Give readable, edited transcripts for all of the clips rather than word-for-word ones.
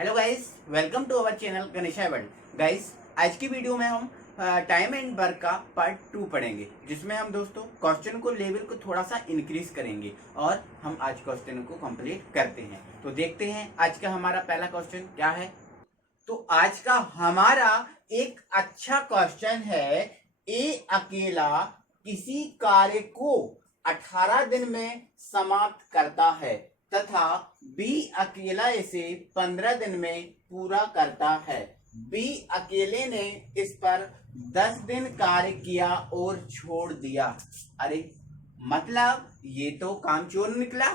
Hello guys, welcome to our channel Ganesha world. Guys, आज की video में हम टाइम एंड वर्क का पार्ट 2 पढ़ेंगे, जिसमें हम दोस्तों क्वेश्चन को लेवल को थोड़ा सा इंक्रीज करेंगे और हम आज क्वेश्चन को कंप्लीट करते हैं। तो देखते हैं आज का हमारा पहला क्वेश्चन क्या है। तो आज का हमारा एक अच्छा क्वेश्चन है, ए अकेला किसी कार्य को 18 दिन में समाप्त करता है तथा बी अकेला इसे 15 दिन में पूरा करता है। बी अकेले ने इस पर 10 दिन कार्य किया और छोड़ दिया। अरे मतलब ये तो कामचोर निकला।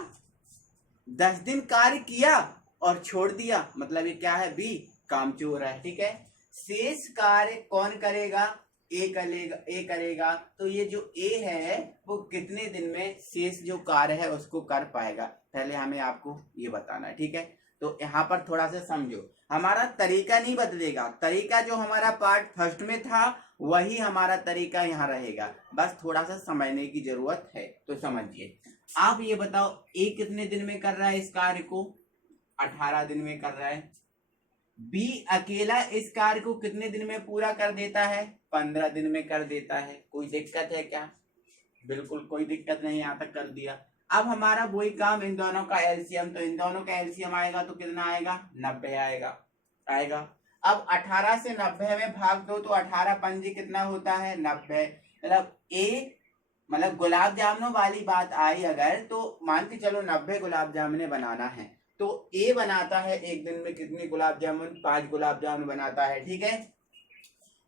10 दिन कार्य किया और छोड़ दिया, मतलब ये क्या है, बी कामचोर है। ठीक है, शेष कार्य कौन करेगा? ए करेगा। तो ये जो ए है वो कितने दिन में शेष जो कार्य है उसको कर पाएगा, पहले हमें आपको ये बताना है। ठीक है, तो यहाँ पर थोड़ा सा समझो, हमारा तरीका नहीं बदलेगा। तरीका जो हमारा पार्ट फर्स्ट में था वही हमारा तरीका यहाँ रहेगा, बस थोड़ा सा समझने की जरूरत है। तो समझिए, आप ये बताओ, ए कितने दिन में कर रहा है इस कार्य को? 18 दिन में कर रहा है। बी अकेला इस कार्य को कितने दिन में पूरा कर देता है? 15 दिन में कर देता है। कोई दिक्कत है क्या? बिल्कुल कोई दिक्कत नहीं, यहाँ तक कर दिया। अब हमारा वही काम, इन दोनों का एलसीएम। तो इन दोनों का एलसीएम आएगा तो कितना आएगा? 90 आएगा। अब 18 से 90 में भाग दो तो 18 पंजे कितना होता है? 90। मतलब ए, मतलब गुलाब जामुनों वाली बात आई अगर, तो मान के चलो 90 गुलाब जामुने बनाना है, तो ए बनाता है एक दिन में कितनी गुलाब जामुन? 5 गुलाब जामुन बनाता है। ठीक है,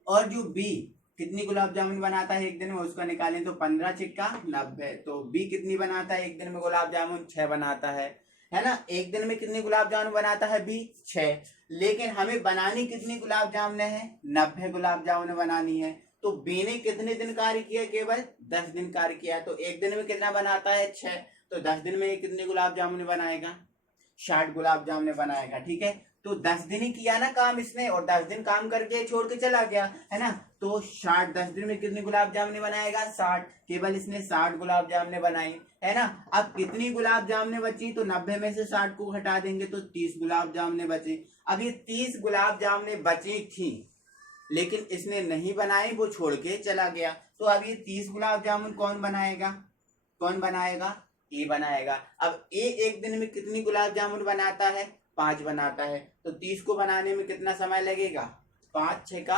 और जो बी कितनी गुलाब जामुन बनाता है एक दिन में, उसका निकालें तो 15 छिक्का 90। तो बी कितनी बनाता है एक दिन में गुलाब जामुन? 6 बनाता है ना। एक दिन में कितनी गुलाब जामुन बनाता है बी? 6। लेकिन हमें बनानी कितनी गुलाब जामुन है? 90 गुलाब जामुन बनानी है। तो बी ने कितने दिन कार्य किया? केवल 10 दिन कार्य किया। तो एक दिन में कितना बनाता है? 6। तो 10 दिन में कितने गुलाब जामुन बनाएगा? 60 गुलाब जामुन बनाएगा। ठीक है, तो 10 दिन ही किया ना काम इसने, और 10 दिन काम करके छोड़ के चला गया, है ना। तो 60 10 दिन में कितनी गुलाब जामुन बनाएगा? 60। केवल इसने 60 गुलाब जामुन बनाई, है ना। अब कितनी गुलाब जामुन बची? तो 90 में से 60 को हटा देंगे तो 30 गुलाब जामुन बचे। अब ये 30 गुलाब जामुन बची थी, लेकिन इसने नहीं बनाई, वो छोड़ के चला गया। तो अब ये 30 गुलाब जामुन कौन बनाएगा? कौन बनाएगा? ए बनाएगा। अब ए एक दिन में कितनी गुलाब जामुन बनाता है? 5 बनाता है। तो 30 को बनाने में कितना समय लगेगा? 5 6 का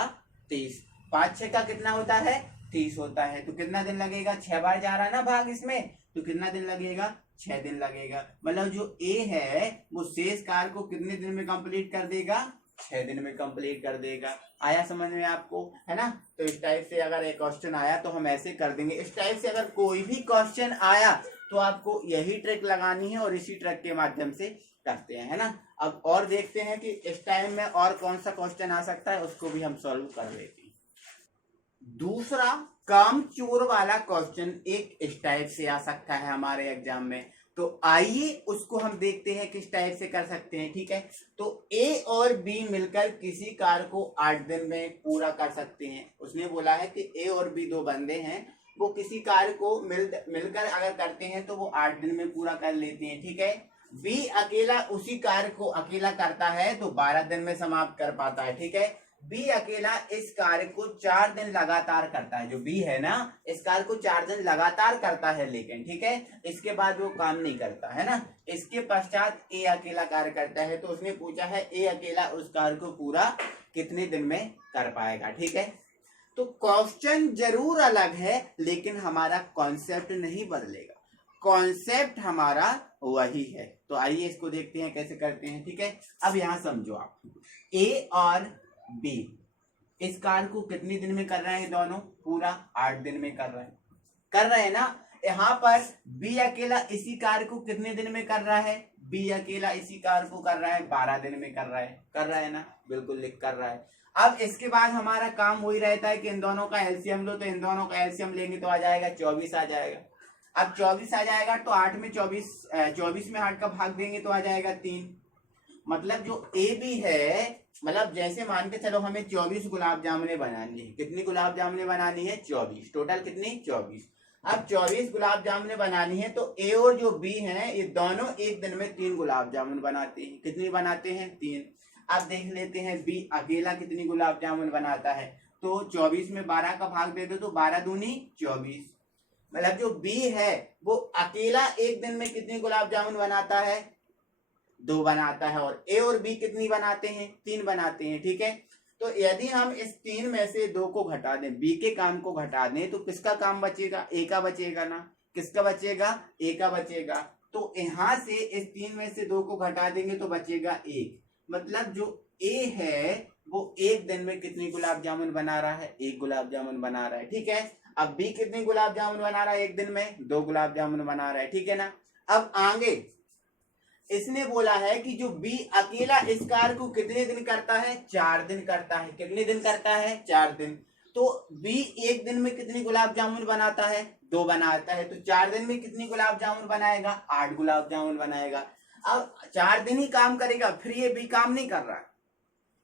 30। 5 6 का कितना होता है? 30 होता है। तो कितना दिन लगेगा? 6 बार जा रहा है ना भाग इसमें, तो कितना दिन लगेगा? 6 दिन लगेगा। मतलब जो ए है वो शेष कार्य को कितने दिन में कंप्लीट कर देगा? 6 दिन में कंप्लीट कर देगा। आया समझ में आपको, है ना। तो इस टाइप से अगर एक क्वेश्चन आया तो हम ऐसे कर देंगे। इस टाइप से अगर कोई भी क्वेश्चन आया तो आपको यही ट्रिक लगानी है और इसी ट्रिक के माध्यम से करते हैं, है ना। अब और देखते हैं कि इस टाइम में और कौन सा क्वेश्चन आ सकता है, उसको भी हम सॉल्व कर लेते हैं। दूसरा कामचोर वाला क्वेश्चन एक इस टाइप से आ सकता है हमारे एग्जाम में। तो आइए उसको हम देखते हैं किस टाइप से कर सकते हैं। ठीक है, तो ए और बी मिलकर किसी कार्य को 8 दिन में पूरा कर सकते हैं। उसने बोला है कि ए और बी दो बंदे हैं, वो किसी कार्य को मिलकर अगर करते हैं तो वो 8 दिन में पूरा कर लेते हैं। ठीक है, बी अकेला उसी कार्य को अकेला करता है तो 12 दिन में समाप्त कर पाता है। ठीक है, बी अकेला इस कार्य को 4 दिन लगातार करता है। जो बी है ना, इस कार्य को 4 दिन लगातार करता है, लेकिन ठीक है इसके बाद वो काम नहीं करता, है ना। इसके पश्चात ए अकेला कार्य करता है। तो उसने पूछा है ए अकेला उस कार्य को पूरा कितने दिन में कर पाएगा। ठीक है, तो क्वेश्चन जरूर अलग है लेकिन हमारा कॉन्सेप्ट नहीं बदलेगा। कॉन्सेप्ट हमारा वही है। तो आइए इसको देखते हैं कैसे करते हैं। ठीक है, अब यहां समझो आप, ए और बी इस कार्य को कितने दिन में कर रहे हैं? दोनों पूरा 8 दिन में कर रहे हैं ना। यहाँ पर बी अकेला इसी कार्य को कितने दिन में कर रहा है? बी अकेला इसी कार्य को कर रहा है 12 दिन में कर रहा है ना, बिल्कुल लिख कर रहा है। अब इसके बाद हमारा काम वही रहता है कि इन दोनों का एलसीएम लो। तो इन दोनों का एलसीएम लेंगे तो आ जाएगा 24 आ जाएगा। अब 24 आ जाएगा तो 8 में 24 में 8 का भाग देंगे तो आ जाएगा 3। मतलब जो ए बी है, मतलब जैसे मान के चलो हमें 24 गुलाब जामुने बनानी है। कितनी गुलाब जामुने बनानी है? 24। टोटल कितनी? 24। अब 24 गुलाब जामुन बनानी है तो ए और जो बी है ये दोनों एक दिन में 3 गुलाब जामुन बनाते हैं। कितनी बनाते हैं? 3। अब देख लेते हैं बी अकेला कितनी गुलाब जामुन बनाता है। तो 24 में 12 का भाग दे दो तो 12 दूनी 24। मतलब जो बी है वो अकेला एक दिन में कितनी गुलाब जामुन बनाता है? 2 बनाता है। और ए और बी कितनी बनाते हैं? 3 बनाते हैं। ठीक है, तो यदि हम इस 3 में से 2 को घटा दें, बी के काम को घटा दें, तो किसका काम बचेगा? ए का बचेगा ना। किसका बचेगा? ए का बचेगा। तो यहां से इस 3 में से 2 को घटा देंगे तो बचेगा 1। मतलब जो ए है वो एक दिन में कितनी गुलाब जामुन बना रहा है? 1 गुलाब जामुन बना रहा है। ठीक है, अब बी कितनी गुलाब जामुन बना रहा है एक दिन में? 2 गुलाब जामुन बना रहा है। ठीक है ना। अब आगे इसने बोला है कि जो बी अकेला इस कार्य को कितने दिन करता है? 4 दिन करता है। कितने दिन करता है? 4 दिन। तो बी एक दिन में कितनी गुलाब जामुन बनाता है? 2 बनाता है। तो 4 दिन में कितनी गुलाब जामुन बनाएगा? 8 गुलाब जामुन बनाएगा। अब 4 दिन ही काम करेगा, फिर ये बी काम नहीं कर रहा।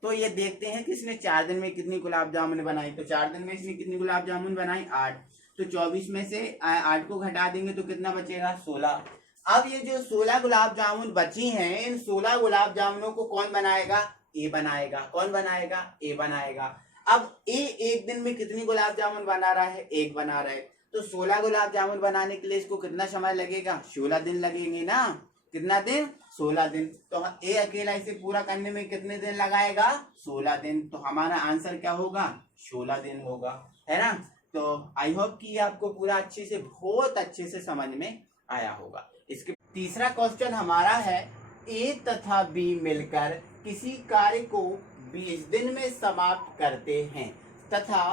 तो ये देखते हैं कि इसने 4 दिन में कितनी गुलाब जामुन बनाई। तो 4 दिन में इसने कितनी गुलाब जामुन बनाई? 8। तो 24 में से 8 को घटा देंगे तो कितना बचेगा? 16। अब ये जो 16 गुलाब जामुन बची हैं, इन 16 गुलाब जामुनों को कौन बनाएगा? ए बनाएगा। कौन बनाएगा? ए बनाएगा। अब ए एक दिन में कितनी गुलाब जामुन बना रहा है? 1 बना रहा है। तो 16 गुलाब जामुन बनाने के लिए इसको कितना समय लगेगा? 16 दिन लगेंगे ना। कितना दिन? 16 दिन। तो ए अकेला इसे पूरा करने में कितने दिन लगाएगा? 16 दिन। तो हमारा आंसर क्या होगा? 16 दिन होगा, है ना। तो आई होप कि आपको पूरा अच्छे से, बहुत अच्छे से समझ में आया होगा। इसके तीसरा क्वेश्चन हमारा है, ए तथा बी मिलकर किसी कार्य को 20 दिन में समाप्त करते हैं तथा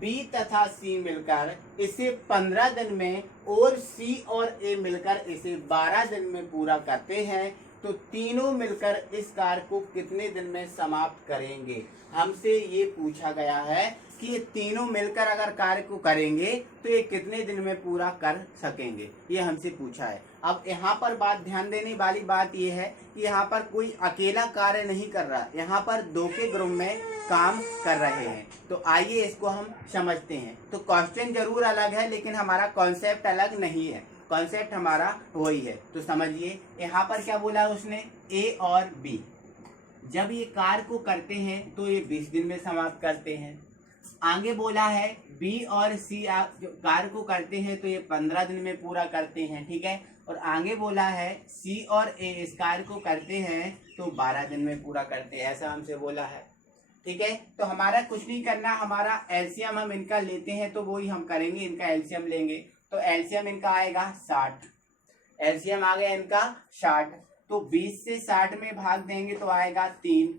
बी तथा सी मिलकर इसे 15 दिन में और सी और ए मिलकर इसे 12 दिन में पूरा करते हैं, तो तीनों मिलकर इस कार्य को कितने दिन में समाप्त करेंगे? हमसे ये पूछा गया है कि ये तीनों मिलकर अगर कार्य को करेंगे तो ये कितने दिन में पूरा कर सकेंगे, ये हमसे पूछा है। अब यहाँ पर बात ध्यान देने वाली बात ये है कि यहाँ पर कोई अकेला कार्य नहीं कर रहा, यहाँ पर 2 के ग्रुप में काम कर रहे हैं। तो आइए इसको हम समझते हैं। तो क्वेश्चन जरूर अलग है लेकिन हमारा कॉन्सेप्ट अलग नहीं है, कॉन्सेप्ट हमारा वही है। तो समझिए यहाँ पर क्या बोला है उसने, ए और बी जब ये कार्य को करते हैं तो ये 20 दिन में समाप्त करते हैं। आगे बोला है बी और सी जो कार्य को करते हैं तो ये 15 दिन में पूरा करते हैं। ठीक है, और आगे बोला है सी और ए इस कार्य को करते हैं तो 12 दिन में पूरा करते हैं, ऐसा हमसे बोला है। ठीक है, तो हमारा कुछ नहीं करना, हमारा एलसीएम हम इनका लेते हैं तो वही हम करेंगे, इनका एलसीएम लेंगे। तो एलसीएम इनका आएगा 60, एलसीएम आ गया इनका 60। तो 20 से 60 में भाग देंगे तो आएगा 3,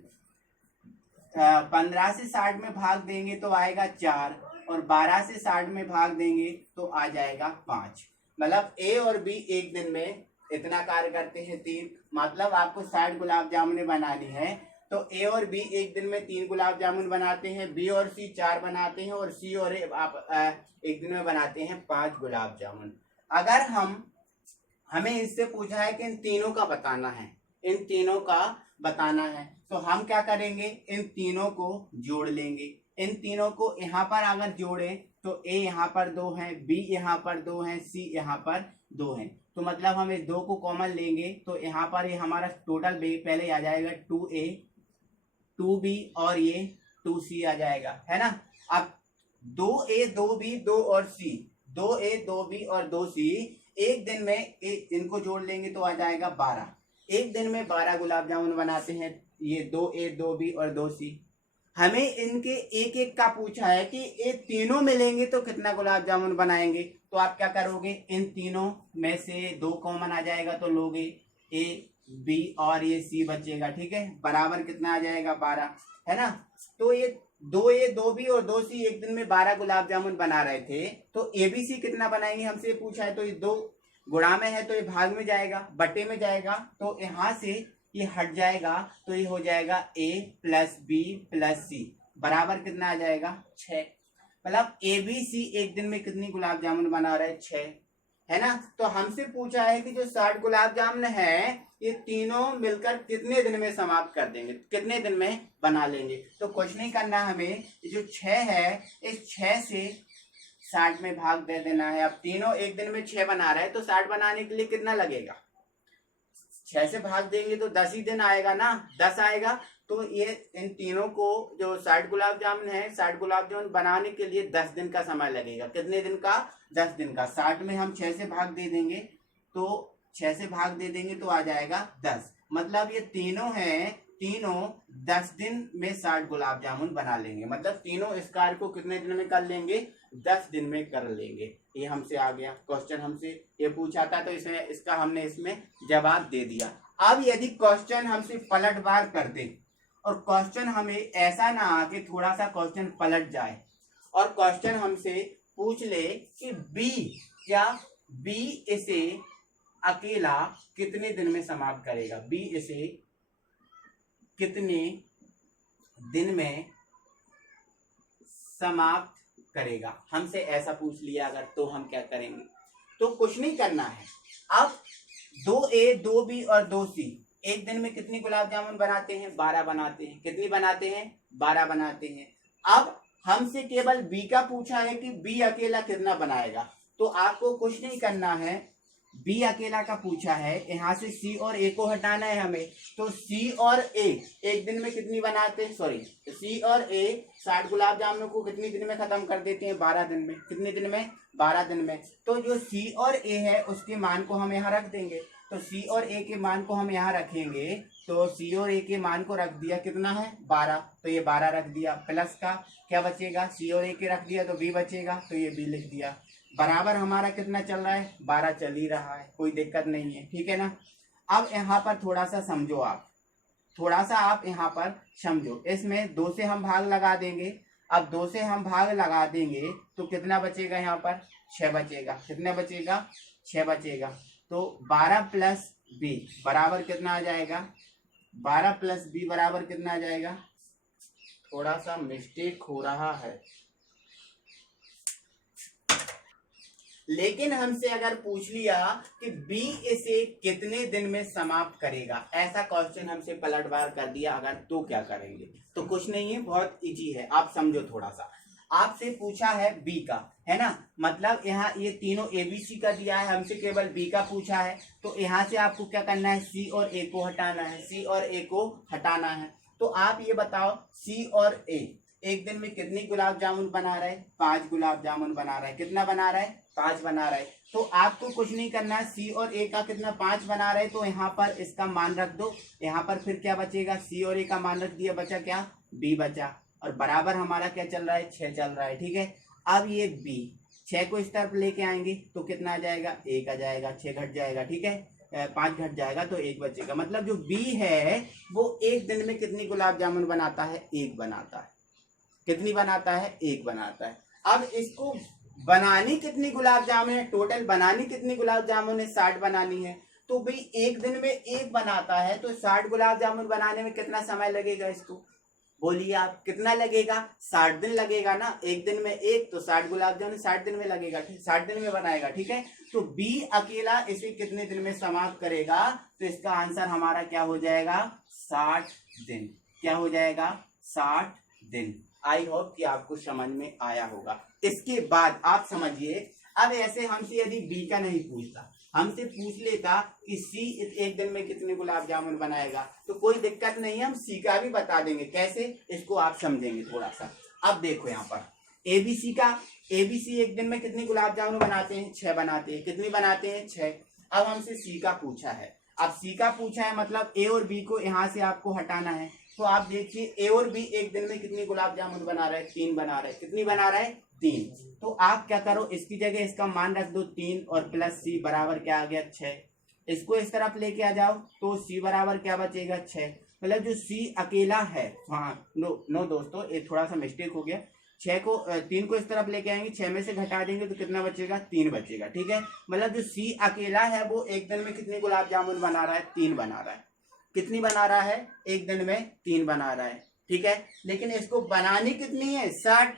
15 से 60 में भाग देंगे तो आएगा 4, और 12 से 60 में भाग देंगे तो आ जाएगा 5। मतलब ए और बी एक दिन में इतना कार्य करते हैं 3। मतलब आपको 60 गुलाब जामुन बनानी है तो ए और बी एक दिन में 3 गुलाब जामुन बनाते हैं, बी और सी 4 बनाते हैं, और सी और ए आप एक दिन में बनाते हैं 5 गुलाब जामुन। अगर हमें इससे पूछा है कि इन तीनों का बताना है, इन तीनों का बताना है, तो हम क्या करेंगे, इन तीनों को जोड़ लेंगे। इन तीनों को यहाँ पर अगर जोड़े तो ए यहाँ पर 2 हैं, बी यहाँ पर 2 हैं, सी यहाँ पर 2 हैं। तो मतलब हम इस 2 को कॉमन लेंगे तो यहाँ पर ये हमारा टोटल पहले आ जाएगा 2a 2b और ये 2c आ जाएगा, है ना। अब 2a 2b 2 और c, 2a 2b और 2c एक दिन में इनको जोड़ लेंगे तो आ जाएगा 12। एक दिन में 12 गुलाब जामुन बनाते हैं ये 2a 2b और 2c। हमें इनके एक एक का पूछा है कि ये तीनों मिलेंगे तो कितना गुलाब जामुन बनाएंगे। तो आप क्या करोगे, इन तीनों में से 2 कॉमन आ जाएगा तो लोगे a b और ये c बचेगा। ठीक है, बराबर कितना आ जाएगा 12, है ना। तो ये 2a 2b और 2c एक दिन में 12 गुलाब जामुन बना रहे थे, तो abc कितना बनाएंगे हमसे पूछा है। तो ये 2 गुणा में है तो ये भाग में जाएगा, बटे में जाएगा, तो यहाँ से ये हट जाएगा तो ये हो जाएगा a प्लस बी प्लस सी बराबर कितना आ जाएगा 6। मतलब abc एक दिन में कितनी गुलाब जामुन बना रहे हैं 6, है ना। तो हमसे पूछा है कि जो 60 गुलाब जामुन है ये तीनों मिलकर कितने दिन में समाप्त कर देंगे, कितने दिन में बना लेंगे। तो कुछ नहीं करना हमें, ये जो 6 है इस 6 से 60 में भाग दे देना है। अब तीनों एक दिन में 6 बना रहे हैं तो 60 बनाने के लिए कितना लगेगा? 6 से भाग देंगे तो 10 ही दिन आएगा ना, 10 आएगा। तो ये इन तीनों को जो 60 गुलाब जामुन है, 60 गुलाब जामुन बनाने के लिए 10 दिन का समय लगेगा। कितने दिन का? 10 दिन का। 60 में हम 6 से भाग दे देंगे तो 6 से भाग दे देंगे तो आ जाएगा 10। मतलब ये तीनों हैं, तीनों 10 दिन में 60 गुलाब जामुन बना लेंगे। मतलब तीनों इस कार्य को कितने दिन में कर लेंगे? 10 दिन में कर लेंगे। ये हमसे आ गया क्वेश्चन, हमसे ये पूछा था तो इसमें इसका हमने इसमें जवाब दे दिया। अब यदि क्वेश्चन हमसे पलटवार कर दे और क्वेश्चन हमें ऐसा ना आके थोड़ा सा क्वेश्चन पलट जाए और क्वेश्चन हमसे पूछ ले कि बी इसे अकेला कितने दिन में समाप्त करेगा? बी इसे कितने दिन में समाप्त करेगा? हमसे ऐसा पूछ लिया अगर तो हम क्या करेंगे? तो कुछ नहीं करना है। अब 2A 2B और 2C एक दिन में कितनी गुलाब जामुन बनाते हैं? 12 बनाते हैं। कितनी बनाते हैं? 12 बनाते हैं। अब हमसे केवल B का पूछा है कि B अकेला कितना बनाएगा। तो आपको कुछ नहीं करना है, B अकेला का पूछा है, यहाँ से C और A को हटाना है हमें। तो C और A एक दिन में कितनी बनाते हैं? सॉरी, C और A 60 गुलाब जामुन को कितने दिन में खत्म कर देते हैं? 12 दिन में। कितने दिन में? 12 दिन में। तो जो C और A है उसके मान को हम यहाँ रख देंगे। तो C और A के मान को हम यहाँ रखेंगे तो C और A के मान को रख दिया, कितना है? 12। तो ये 12 रख दिया, प्लस का क्या बचेगा? C और A के रख दिया तो B बचेगा, तो ये B लिख दिया। बराबर हमारा कितना चल रहा है? 12 चल ही रहा है, कोई दिक्कत नहीं है, ठीक है ना। अब यहाँ पर थोड़ा सा समझो आप, थोड़ा सा आप यहाँ पर समझो। इसमें 2 से हम भाग लगा देंगे। अब 2 से हम भाग लगा देंगे तो कितना बचेगा? यहाँ पर 6 बचेगा। कितना बचेगा? 6 बचेगा। तो 12 प्लस बी बराबर कितना आ जाएगा? 12 प्लस बी बराबर कितना आ जाएगा? थोड़ा सा मिस्टेक हो रहा है, लेकिन हमसे अगर पूछ लिया कि बी इसे कितने दिन में समाप्त करेगा, ऐसा क्वेश्चन हमसे पलटवार कर दिया अगर, तो क्या करेंगे? तो कुछ नहीं है, बहुत इजी है, आप समझो थोड़ा सा। आपसे पूछा है बी का, है ना, मतलब यहाँ ये तीनों एबीसी का दिया है, हमसे केवल बी का पूछा है। तो यहाँ से आपको क्या करना है? सी और ए को हटाना है, सी और ए को हटाना है। तो आप ये बताओ, सी और ए एक दिन में कितनी गुलाब जामुन बना रहे? 5 गुलाब जामुन बना रहा है। कितना बना रहा है? 5 बना रहा है। तो आपको कुछ नहीं करना है, सी और ए का कितना? 5 बना रहे, तो यहाँ पर इसका मान रख दो। यहाँ पर फिर क्या बचेगा? सी और ए का मान रख दिया, बचा क्या? बी बचा। और बराबर हमारा क्या चल रहा है? 6 चल रहा है, ठीक है। अब ये बी 6 को इस तरफ लेके आएंगे तो कितना आ जाएगा? 1 आ जाएगा, 6 घट जाएगा, ठीक है, 5 घट जाएगा तो 1 बचेगा। मतलब जो बी है वो एक दिन में कितनी गुलाब जामुन बनाता है? 1 बनाता है। कितनी बनाता है? 1 बनाता है। अब इसको बनानी कितनी गुलाब जामुन है? टोटल बनानी कितनी गुलाब जामुन है? 60 बनानी है। तो भाई एक दिन में 1 बनाता है तो 60 गुलाब जामुन बनाने में कितना समय लगेगा इसको? बोलिए आप, कितना लगेगा? 60 दिन लगेगा ना। एक दिन में 1 तो 60 गुलाब जामुन 60 दिन में लगेगा, ठीक, 60 दिन में बनाएगा, ठीक है। तो बी अकेला इसे कितने दिन में समाप्त करेगा? तो इसका आंसर हमारा क्या हो जाएगा? 60 दिन। क्या हो जाएगा? 60 दिन। आई होप कि आपको समझ में आया होगा। इसके बाद आप समझिए, अब ऐसे हमसे यदि बी का नहीं पूछता, हमसे पूछ लेता कि सी एक दिन में कितने गुलाब जामुन बनाएगा, तो कोई दिक्कत नहीं है, हम सी का भी बता देंगे। कैसे? इसको आप समझेंगे थोड़ा सा। अब देखो यहाँ पर एबीसी का, एबीसी एक दिन में कितनी गुलाब जामुन बनाते हैं? 6 बनाते हैं। कितनी बनाते हैं? 6। अब हमसे सी का पूछा है। अब सी का पूछा है मतलब ए और बी को यहाँ से आपको हटाना है। तो आप देखिए ए और बी एक दिन में कितनी गुलाब जामुन बना रहे? 3 बना रहे। कितनी बना रहे? 3। तो आप क्या करो, इसकी जगह इसका मान रख दो 3 और प्लस सी बराबर क्या आ गया? 6। इसको इस तरफ लेके आ जाओ तो सी बराबर क्या बचेगा? 6। मतलब जो सी अकेला है, हाँ नो दोस्तों, ये थोड़ा सा मिस्टेक हो गया। 3 को इस तरफ लेके आएंगे, 6 में से घटा देंगे तो कितना बचेगा? 3 बचेगा, ठीक है। मतलब जो सी अकेला है वो एक दिन में कितनी गुलाब जामुन बना रहा है? 3 बना रहा है। कितनी बना रहा है? एक दिन में 3 बना रहा है, ठीक है। लेकिन इसको बनानी कितनी है? 60।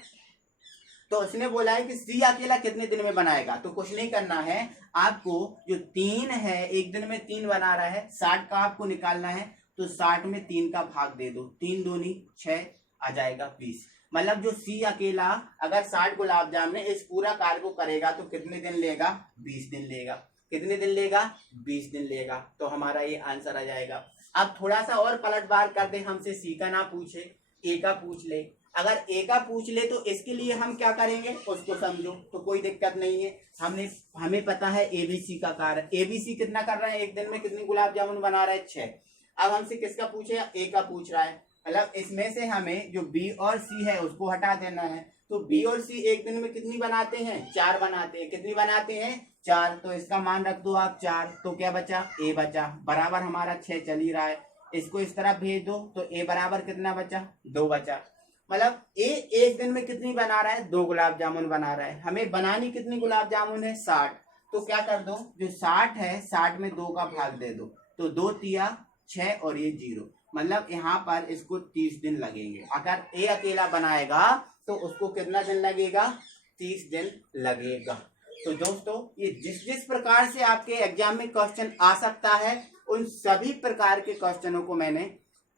तो उसने बोला है कि सी अकेला कितने दिन में बनाएगा, तो कुछ नहीं करना है आपको। जो 3 है एक दिन में 3 बना रहा है, 60 का आपको निकालना है। तो 60 में 3 का भाग दे दो, 3 दूनी 6 आ जाएगा 20। मतलब जो सी अकेला अगर 60 गुलाब जामुन इस पूरा कार्य को करेगा तो कितने दिन लेगा? 20 दिन लेगा। कितने दिन लेगा? 20 दिन लेगा। तो हमारा ये आंसर आ जाएगा। अब थोड़ा सा और पलटवार कर दे, हमसे सी का ना पूछे, ए का पूछ ले। अगर ए का पूछ ले तो इसके लिए हम क्या करेंगे उसको समझो, तो कोई दिक्कत नहीं है। हमें पता है एबीसी का कार्य। एबीसी कितना कर रहा है, एक दिन में कितनी गुलाब जामुन बना रहा है? 6। अब हमसे किसका पूछे? ए का पूछ रहा है। मतलब इसमें से हमें जो बी और सी है उसको हटा देना है। तो बी और सी एक दिन में कितनी बनाते हैं? 4 बनाते हैं। कितनी बनाते हैं? 4। तो इसका मान रख दो आप 4। तो क्या बचा? ए बचा। बराबर हमारा 6 चल ही रहा है। इसको इस तरफ भेज दो तो ए बराबर कितना बचा? 2 बचा। मतलब ए एक दिन में कितनी बना रहा है? 2 गुलाब जामुन बना रहा है। हमें बनानी कितनी गुलाब जामुन है? 60। तो क्या कर दो, जो 60 है 60 में 2 का भाग दे दो। तो 2 तिया 6 और ये 0। मतलब यहाँ पर इसको 30 दिन लगेंगे। अगर ए अकेला बनाएगा तो उसको कितना दिन लगेगा? 30 दिन लगेगा। तो दोस्तों ये जिस जिस प्रकार से आपके एग्जाम में क्वेश्चन आ सकता है उन सभी प्रकार के क्वेश्चनों को मैंने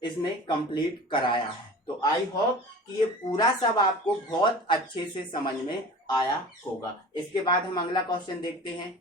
इसमें कंप्लीट कराया है। तो आई होप कि ये पूरा सब आपको बहुत अच्छे से समझ में आया होगा। इसके बाद हम अगला क्वेश्चन देखते हैं।